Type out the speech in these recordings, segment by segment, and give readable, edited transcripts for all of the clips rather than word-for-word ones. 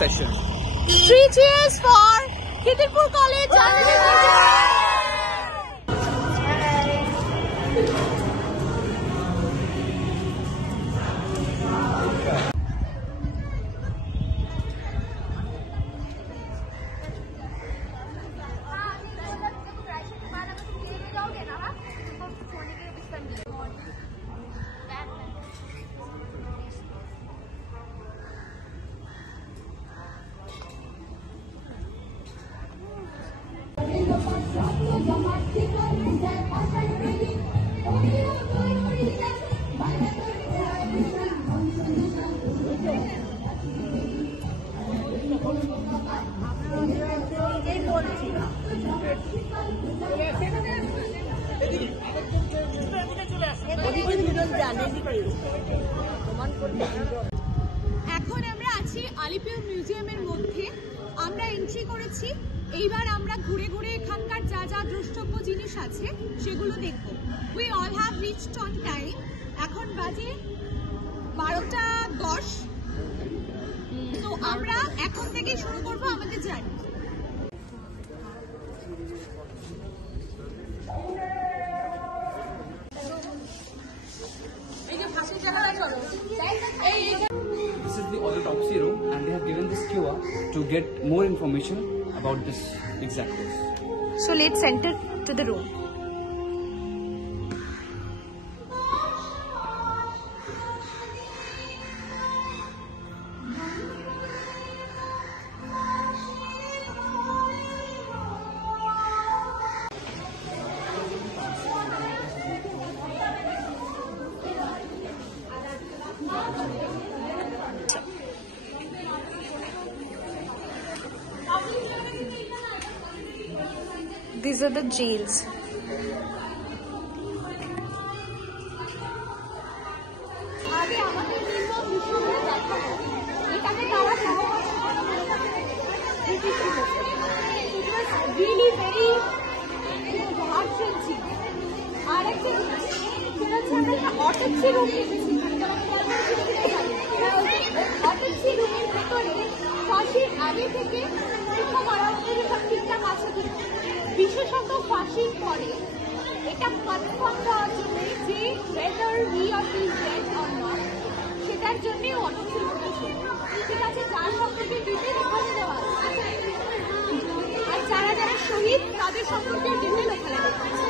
Session. 3 cheers for Khidirpur College. এখন আমরা আছি আলিপুর মিউজিয়ামের মধ্যে। আমরা এন্ট্রি করেছি। এইবার আমরা ঘুরে ঘুরে এখানকার যা যা দ্রষ্টব্য জিনিস আছে সেগুলো দেখব। We all have reached on time. এখন বাজে 12:10। তো আমরা এখন থেকে শুরু করব আমাদের journey. This is the autopsy room, and they have given this QR to get more information about this exact case. So let's enter to the room. These are the jails. Really very heart-wrenching. আর একটা সেটা হচ্ছে আমরা একটা autopsy room দেখেছি। অটোপসি রুমের ভেতরে ফাঁসির আগে থেকে শিক্ষা মারাত্মক সব ঠিকঠাক আছে কিনা, বিশেষত ফাঁসির পরে এটা কনফার্ম হওয়ার জন্য যে whether he or she is dead or not, সেটার জন্য অটোপসি রুমটা ঠিক আছে। যার সম্পর্কে ডিটেল এখানে দেওয়া আছে, আর যারা যারা শহীদ তাদের সম্পর্কে ডিটেল এখানে দেওয়া আছে।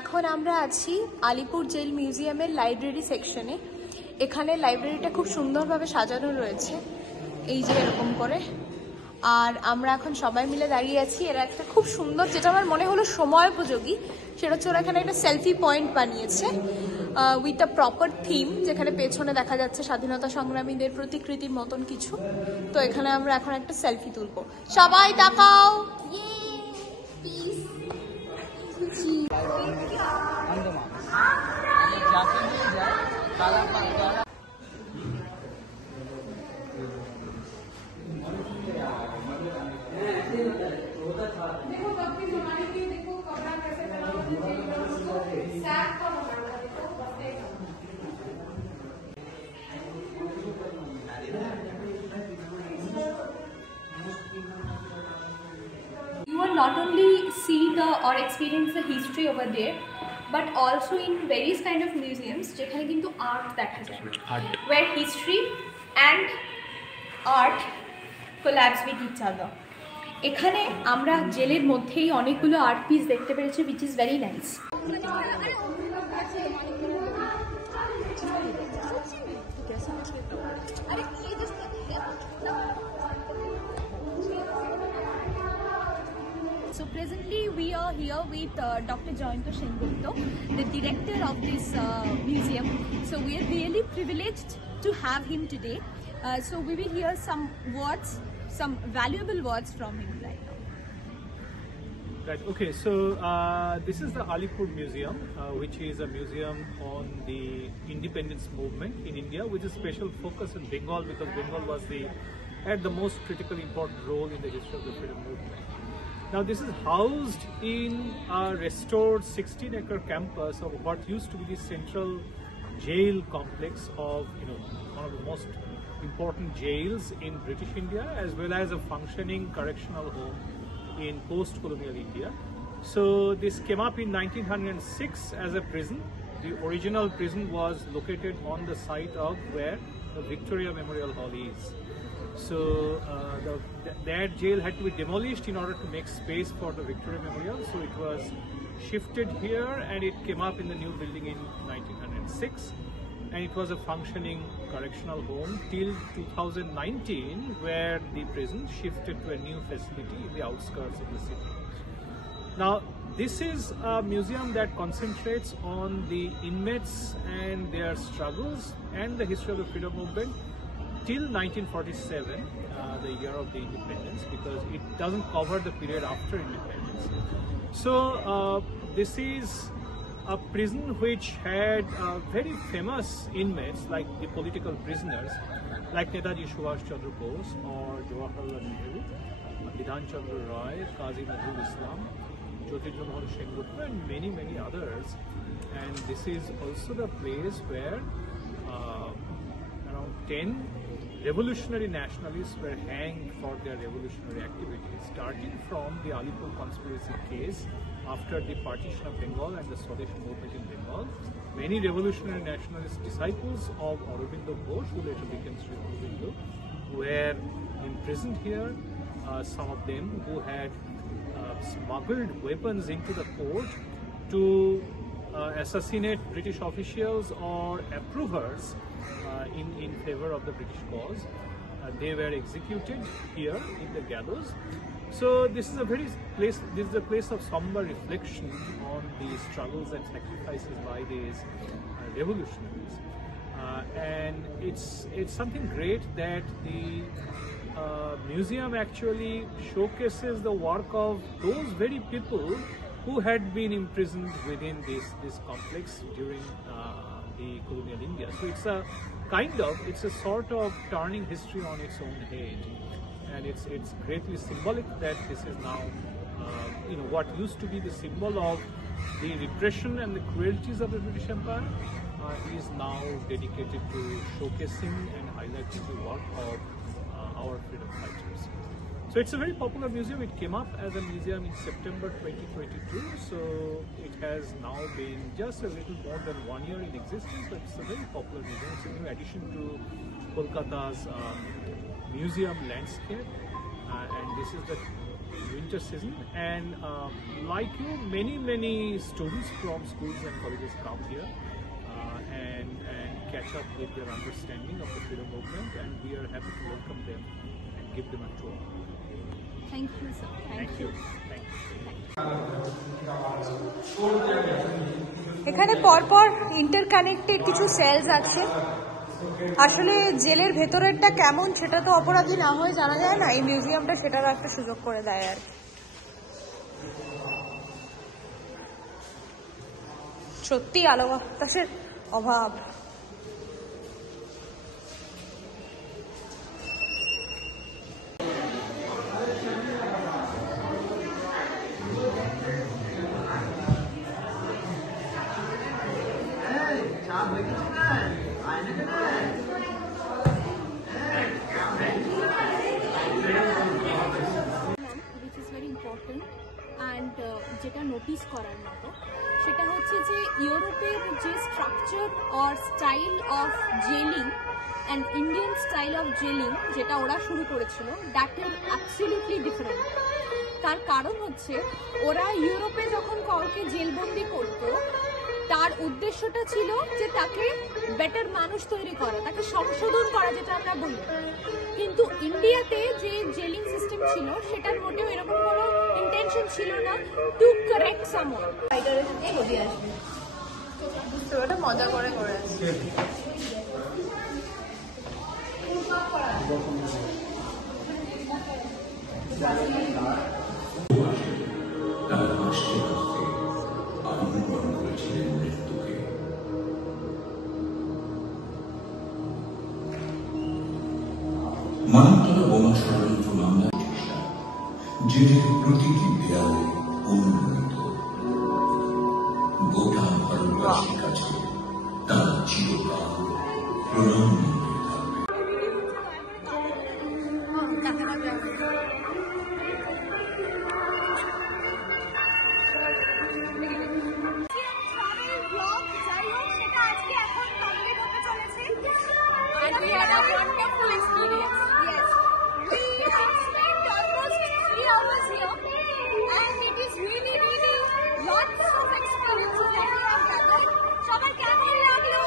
এখন আমরা আছি আলিপুর জেল মিউজিয়ামের লাইব্রেরি সেকশনে। এখানে লাইব্রেরিটা খুব সুন্দরভাবে সাজানো রয়েছে, এই যে এরকম করে। আর আমরা এখন সবাই মিলে দাঁড়িয়ে আছি। এরা একটা খুব সুন্দর, যেটা আমার মনে হলো সময় উপযোগী, সেটা হচ্ছে ওরা এখানে একটা সেলফি পয়েন্ট বানিয়েছে উইথ আ প্রপার থিম, যেখানে পেছনে দেখা যাচ্ছে স্বাধীনতা সংগ্রামীদের প্রতিকৃতির মতন কিছু। তো এখানে আমরা এখন একটা সেলফি তুলবো। সবাই তাকাও। You will not only see the or experience the history over there, but also in various kind of museums যেখানে কিন্তু আর্ট দেখা যায়, where history and art collabs with each other. এখানে আমরা জেলের মধ্যেই অনেকগুলো আর্ট পিস দেখতে পেরেছি, which is very nice. So presently we are here with Dr. Jayanto Sengupta, the director of this museum. So we are really privileged to have him today. So we will hear some words, some valuable words from him right now. Right, okay, so this is the Alipur Museum, which is a museum on the independence movement in India, with a special focus in Bengal, because Bengal had the most critically important role in the history of the freedom movement. Now this is housed in a restored 16-acre campus of what used to be the central jail complex of one of the most important jails in British India, as well as a functioning correctional home in post-colonial India. So this came up in 1906 as a prison. The original prison was located on the site of where the Victoria Memorial Hall is. So that jail had to be demolished in order to make space for the Victoria Memorial. So it was shifted here and it came up in the new building in 1906. And it was a functioning correctional home till 2019, where the prison shifted to a new facility in the outskirts of the city. Now, this is a museum that concentrates on the inmates and their struggles and the history of the freedom movement till 1947, the year of the independence, because it doesn't cover the period after independence. So this is a prison which had very famous inmates, like the political prisoners, like Netaji Subhash Chandra Bose or Jawaharlal Nehru, Bidhan Chandra Roy, Qazi Nazrul Islam, Jyotindra Mohan Sengupta, and many, many others. And this is also the place where around 10 revolutionary nationalists were hanged for their revolutionary activities, starting from the Alipur conspiracy case after the partition of Bengal and the Swadeshi movement in Bengal. Many revolutionary nationalist disciples of Aurobindo Ghosh, who later became Sri Aurobindo, were imprisoned here. Some of them who had smuggled weapons into the court to assassinate British officials or approvers in favor of the British cause. They were executed here in the gallows. So this is a place of somber reflection on the struggles and sacrifices by these revolutionaries. And it's something great that the museum actually showcases the work of those very people who had been imprisoned within this complex during the colonial India. So it's a sort of turning history on its own head, and it's greatly symbolic that this is now what used to be the symbol of the repression and the cruelties of the British Empire is now dedicated to showcasing and highlighting the work of our freedom fighters. So it's a very popular museum. It came up as a museum in September 2022, so it has now been just a little more than 1 year in existence, but it's a very popular museum. It's a new addition to Kolkata's museum landscape, and this is the winter season. And like you, many students from schools and colleges come here and catch up with their understanding of the freedom movement, and we are happy to welcome them and give them a tour. Thank you, sir. Thank you. এখানে পরপর ইন্টারকানেক্টেড কিছু সেলস আছে। আসলে জেলের ভেতরেরটা কেমন সেটা তো অপরাধী না হয়ে জানা যায় না, এই মিউজিয়ামটা সেটার একটা সুযোগ করে দেয় আর কি। সত্যি আলো বাতাসের অভাব। which is very important and যেটা নোটিস করার মতো সেটা হচ্ছে যে ইউরোপের যে structure or style of jailing and Indian style of jailing যেটা ওরা শুরু করেছিল দ্যাট ইজ অ্যাবসলিউটলি ডিফারেন্ট। তার কারণ হচ্ছে ওরা ইউরোপে যখন কাউকে জেলবন্দি করতো তার উদ্দেশ্যটা ছিল যে তাকে বেটার মানুষ তৈরি করা, তাকে সংশোধন করা, যেটা আমরা বলি। কিন্তু ইন্ডিয়াতে যে জেলিং সিস্টেম ছিল সেটার মোটেও এরকম কোনো ইন্টেনশন ছিল না টু কারেক্ট সামওয়ান। ছবি আসবে, তো ওটা মজা করে করেছে। মানবতলা বোমা ষড়যন্ত্র মামলার চেষ্টা, জেলের প্রতিটি দেয়ালে অনুমোদিত, গোটা ভারতবাসীর কাছে তার চিরকাল প্রণাম। And we had a wonderful experience. Yes. We have spent almost 3 hours here, and it is really, really lots of experiences that we have gathered. সবার কেমন লাগলো?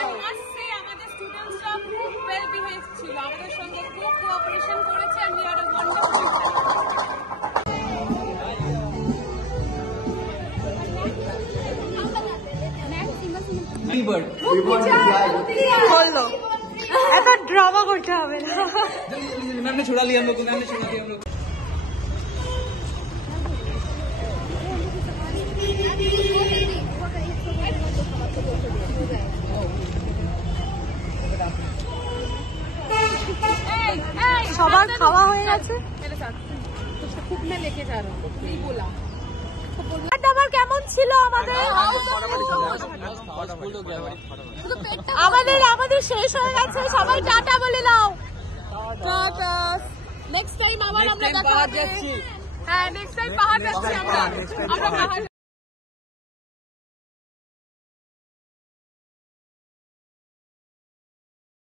I must say, আমাদের স্টুডেন্টসরা খুব well behaved ছিল, আমাদের সঙ্গে খুব কোঅপারেশন করেছে, and we had a wonderful বললো এত ড্রামা করতে হবে না। मैम ने छुड़ा लिया हम लोग को, मैम ने छुड़ा लिया हम लोग। সবার খাওয়া হয়ে গেছে। খাবার কেমন ছিল আমাদের? আমাদের শেষ হয়ে গেছে, সবাই টাটা বলে দাও। টাটা, নেক্সট টাইম আবার আমরা দেখা হবে। হ্যাঁ, নেক্সট টাইম পাহাড় যাচ্ছি আমরা।